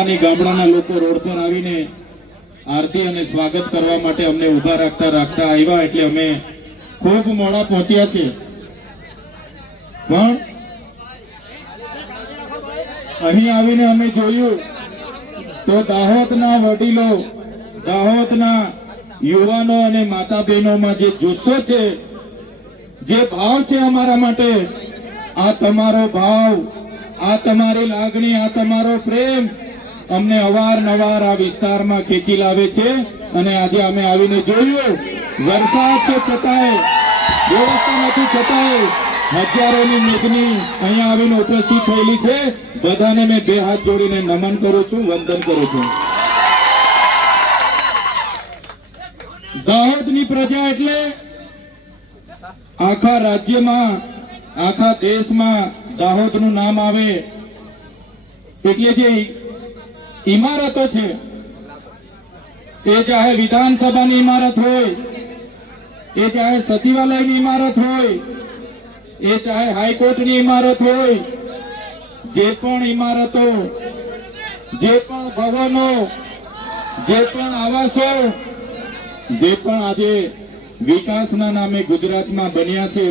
ગામડાની ગામડાના લોકો રોડ પર આવીને આરતી અને સ્વાગત કરવા માટે અમને ઊભા રાખતા રાખતા આવ્યા એટલે અમે ખૂબ મોડા પહોંચ્યા છે। પણ અહીં આવીને અમે જોયું તો દાહોદના વડીલો, દાહોદના યુવાનો અને માતા બહેનોમાં જે જુસ્સો છે, જે ભાવ છે અમારા માટે, આ તમારો ભાવ, આ તમારી લાગણી, આ તમારો પ્રેમ અમને અવારનવાર આ વિસ્તારમાં ખેંચી લાવે છે। અને આજે અમે આવીને જોયું, વરસાદ છે છતાંય, વ્યવસ્થા નથી છતાંય હજારોની મેદની અહીંયા આવીને ઉપસ્થિત થયેલી છે। બધાને મેં બે હાથ જોડીને નમન કરું છું, વંદન કરું છું। દાહોદની પ્રજા એટલે આખા રાજ્યમાં, આખા દેશમાં દાહોદનું નામ આવે એટલે જે ઇમારતો છે, એ ચાહે વિધાનસભાની ઇમારત હોય, એ ચાહે સચિવાલયની ઇમારત હોય, એ ચાહે હાઈકોર્ટની ઇમારત હોય, જે પણ ઇમારતો, જે પણ ભવનો, જે પણ આવાસો, જે પણ આજે વિકાસના નામે ગુજરાતમાં બન્યા છે,